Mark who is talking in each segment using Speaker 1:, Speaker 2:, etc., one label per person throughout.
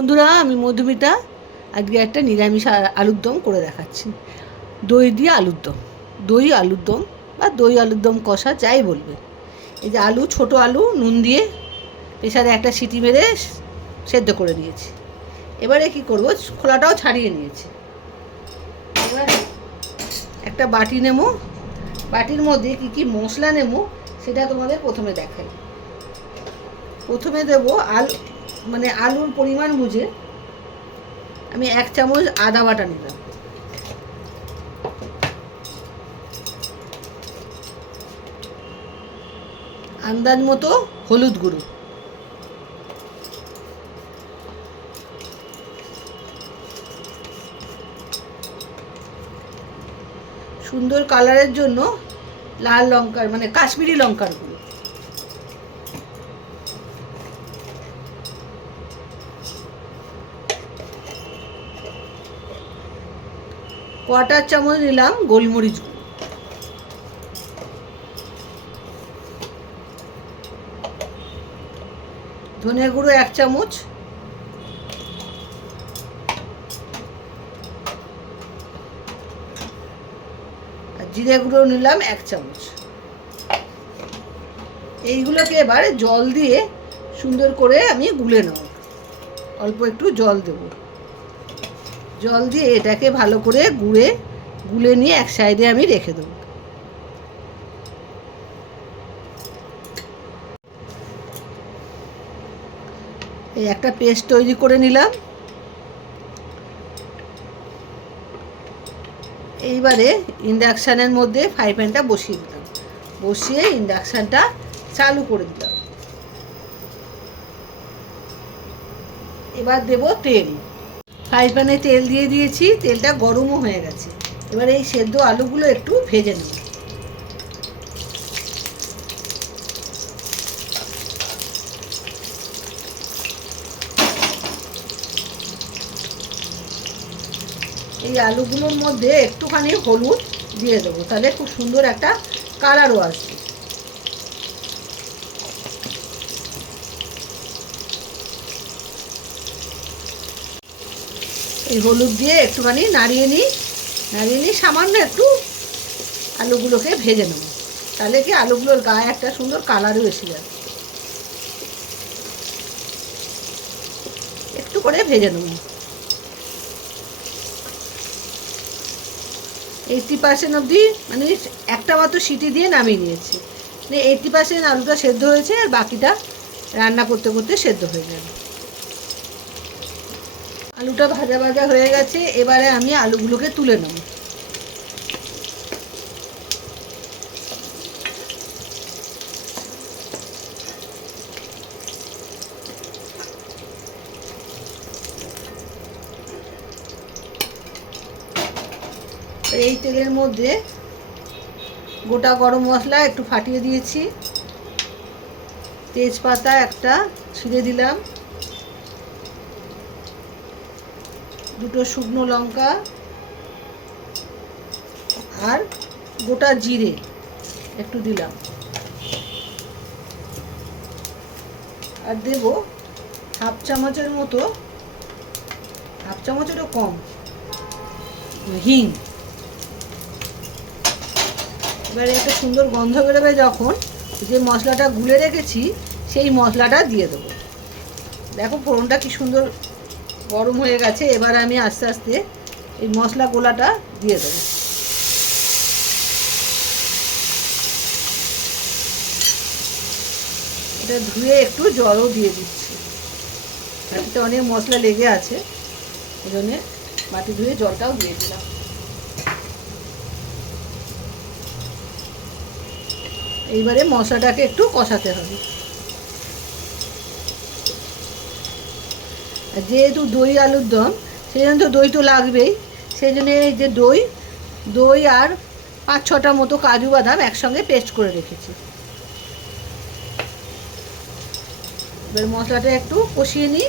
Speaker 1: বন্ধুরা, আমি মধুমিতা। আজকে একটা নিরামিষ আলুর দম করে দেখাচ্ছি। দই দিয়ে আলুর দম। দই, আলুর দম বা দই, আলুর দম কষা যাই বলবে। এই যে আলু, ছোট আলু, নুন দিয়ে প্রেসারে একটা সিটি মেরে সেদ্ধ করে নিয়েছি। এবারে কি করব? খোলাটাও ছাড়িয়ে নিয়েছি। এবারে একটা বাটি নেব। বাটির মধ্যে কি কি মশলা নেব, সেটা তোমাদের প্রথমে দেখাই। প্রথমে দেব আলু মানে আলুর পরিমাণ বুঝে আমি এক চামচ আদা বাটা নিলাম। আন্দাজ মতো হলুদ গুঁড়ো। সুন্দর কালারের জন্য লাল লঙ্কার মানে কাশ্মীরি লঙ্কার গুঁড়ো। কোয়াটার চামচ নিলাম গোলমরিচ ধনে গুঁড়ো এক চামচ। জিরে গুঁড়ো নিলাম এক চামচ। এইগুলোকে এবার জল দিয়ে সুন্দর করে আমি গুলে নেব। অল্প একটু জল দেবো। জল দিয়ে এটাকে ভালো করে গুঁড়ে, গুলে নিয়ে এক সাইডে আমি রেখে দেবো। এই একটা পেস্ট তৈরি করে নিলাম। এইবারে ইন্ডাকশানের মধ্যে ফ্রাই প্যানটা বসিয়ে দিলাম। বসিয়ে ইন্ডাকশানটা চালু করে দিলাম। এবার দেব তেল। ফ্রাই প্যানে তেল দিয়ে দিয়েছি, তেলটা গরমও হয়ে গেছে। এবার এই সেদ্ধ আলুগুলো একটু ভেজে নেব। এই আলুগুলোর মধ্যে একটুখানি হলুদ দিয়ে দেবো, তাহলে খুব সুন্দর একটা কালারও আসবে। এই হলুদ দিয়ে একটুখানি নাড়িয়ে নিই নাড়িয়ে নিই সামান্য একটু আলুগুলোকে ভেজে নেব। তাহলে কি আলুগুলোর গায়ে একটা সুন্দর কালারও এসে যাবে। একটু করে ভেজে নেব। এইটটি পার্সেন্ট অবধি মানে একটা মাত্র সিটি দিয়ে নামিয়ে নিয়েছি। মানে এইটটি পার্সেন্ট আলুটা সেদ্ধ হয়েছে আর বাকিটা রান্না করতে করতে সেদ্ধ হয়ে যাবে। আলুটা ভাজা ভাজা হয়ে গেছে, এবারে আমি আলুগুলোকে তুলে নেব। এই তেলের মধ্যে গোটা গরম মশলা একটু ফাটিয়ে দিয়েছি। তেজপাতা একটা ছিঁড়ে দিলাম। দুটো শুকনো লঙ্কা আর গোটা জিরে একটু দিলাম। আর দেব হাফ চামচের মতো, হাফ চামচেরও কম, হিং। এবারে একটা সুন্দর গন্ধ বেরোবে যখন যে মশলাটা গুলে রেখেছি, সেই মশলাটা দিয়ে দেবো। দেখো ফোড়নটা কি সুন্দর গরম হয়ে গেছে, এবার আমি আস্তে আস্তে এই মশলা গোলাটা দিয়ে দেবো। এটা ধুয়ে একটু জলও দিয়ে দিচ্ছি। বাটিতে অনেক মশলা লেগে আছে ওই জন্যে বাটি ধুয়ে জলটাও দিয়ে দিলাম। এইবারে মশলাটাকে একটু কষাতে হবে। আর যেহেতু দই আলুর দম, সেই জন্য তো দই তো লাগবেই। সেই জন্য এই যে দই দই আর পাঁচ ছটা মতো কাজু বাদাম একসঙ্গে পেস্ট করে রেখেছি। এবার মশলাটা একটু কষিয়ে নিই।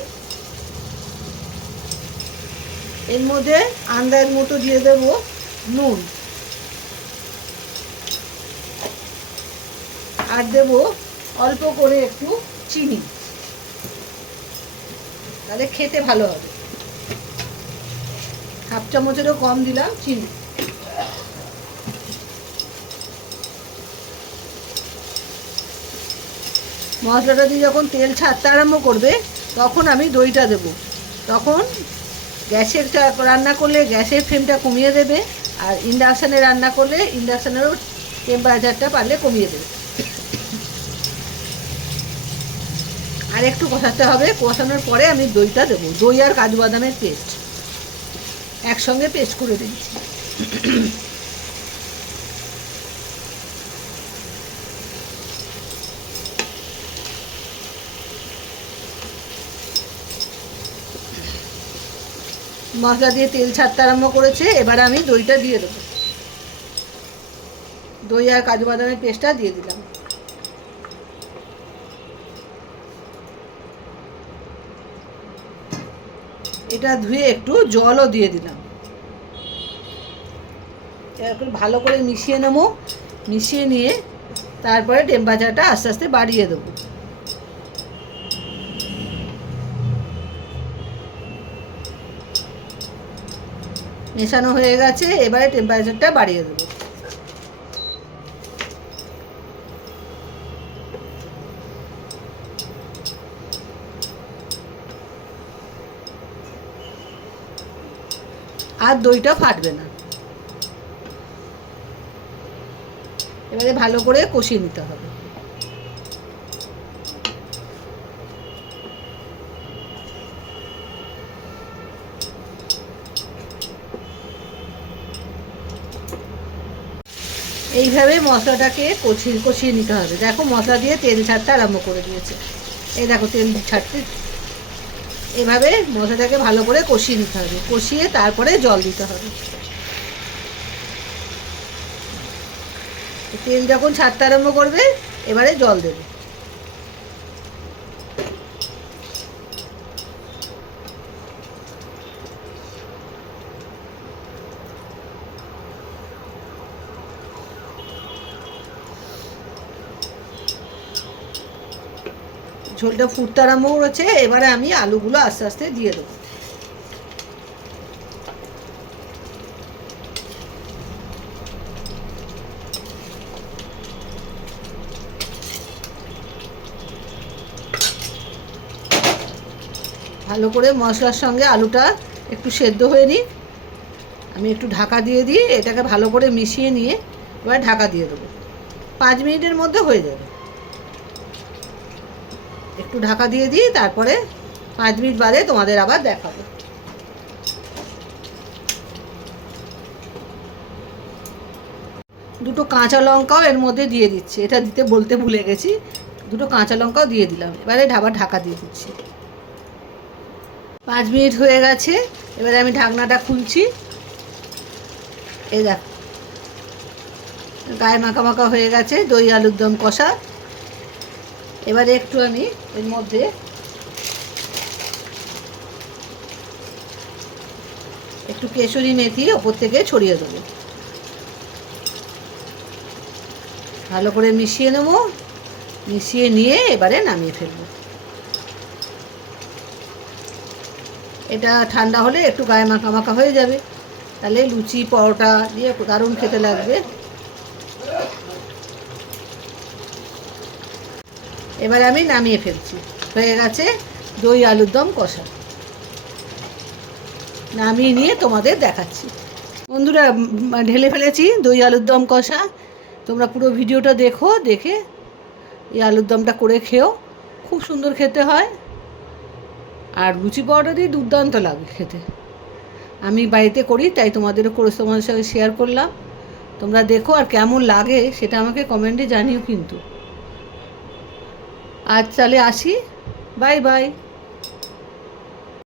Speaker 1: এর মধ্যে আন্দাজ মতো দিয়ে দেবো নুন। আর দেবো অল্প করে একটু চিনি। তাহলে খেতে ভালো হবে। হাফ চামচেরও কম দিলাম, চিনি। মশলাটা দিয়ে যখন তেল ছাড়তে আরম্ভ করবে, তখন আমি দইটা দেব। তখন গ্যাসের রান্না করলে গ্যাসের ফ্লেমটা কমিয়ে দেবে, আর ইন্ডাকশানে রান্না করলে ইন্ডাকশানেরও টেম্পারেচারটা পারলে কমিয়ে দেবে। আর একটু কষাতে হবে। কষানোর পরে আমি দইটা দেবো। দই আর কাজু বাদামের পেস্ট। একসঙ্গে পেস্ট করে দিচ্ছি। মশলা দিয়ে তেল ছাড়তে আরম্ভ করেছে। এবার আমি দইটা দিয়ে দেবো। দই আর কাজু বাদামের পেস্টটা দিয়ে দিলাম। এটা ধুয়ে একটু জলও দিয়ে দিলাম। এরকম ভালো করে মিশিয়ে নেব। মিশিয়ে নিয়ে তারপরে টেম্পারেচারটা আস্তে আস্তে বাড়িয়ে দেবো। মেশানো হয়ে গেছে, এবারে টেম্পারেচারটা বাড়িয়ে দেবো। আর দইটা ফাটবে না। এবারে ভালো করে কষিয়ে নিতে হবে। এইভাবে মশলাটাকে কষিয়ে কষিয়ে নিতে হবে। দেখো মশলা দিয়ে তেল ছাড়তে আরম্ভ করে দিয়েছে। এই দেখো তেল ছাড়তে এভাবে মশলাটাকে ভালো করে কষিয়ে নিতে হবে। কষিয়ে তারপরে জল দিতে হবে। তেল যখন ছাড়তে আরম্ভ করবে, এবারে জল দেবে। ঝোলটা ফুটতে আরম্ভ করেছে, এবারে আমি আলুগুলো আস্তে আস্তে দিয়ে দেবো। ভালো করে মশলার সঙ্গে আলুটা একটু সেদ্ধ হয়ে নিই। আমি একটু ঢাকা দিয়ে দিই, এটাকে ভালো করে মিশিয়ে নিয়ে এবার ঢাকা দিয়ে দেবো। পাঁচ মিনিটের মধ্যে হয়ে যাবে। একটু ঢাকা দিয়ে দিই, তারপরে পাঁচ মিনিট বাদে তোমাদের আবার দেখাবো। দুটো কাঁচা লঙ্কাও এর মধ্যে দিয়ে দিচ্ছি, এটা দিতে বলতে ভুলে গেছি। দুটো কাঁচা লঙ্কাও দিয়ে দিলাম, এবারে ঢাবার ঢাকা দিয়ে দিচ্ছি। পাঁচ মিনিট হয়ে গেছে, এবারে আমি ঢাকনাটা খুলছি। এই দেখ, গায়ে মাখা মাখা হয়ে গেছে, দই, আলুর দম কষা। এবারে একটু আমি এর মধ্যে একটু কেশরি মেথি ওপর থেকে ছড়িয়ে দেবো। ভালো করে মিশিয়ে নেব, মিশিয়ে নিয়ে এবারে নামিয়ে ফেলব। এটা ঠান্ডা হলে একটু গায়ে মাখা মাখা হয়ে যাবে। তাহলে লুচি, পরোটা দিয়ে দারুণ খেতে লাগবে। এবার আমি নামিয়ে ফেলছি। হয়ে গেছে দই আলুর দম কষা। নামিয়ে নিয়ে তোমাদের দেখাচ্ছি। বন্ধুরা ঢেলে ফেলেছি দই আলুর দম কষা। তোমরা পুরো ভিডিওটা দেখো, দেখে এই আলুর দমটা করে খেও। খুব সুন্দর খেতে হয়। আর লুচি পাউডার দুর্দান্ত লাগে খেতে। আমি বাড়িতে করি, তাই তোমাদেরও করে তোমাদের সঙ্গে শেয়ার করলাম। তোমরা দেখো আর কেমন লাগে, সেটা আমাকে কমেন্টে জানিও কিন্তু। আজ তাহলে আসি। Bye bye.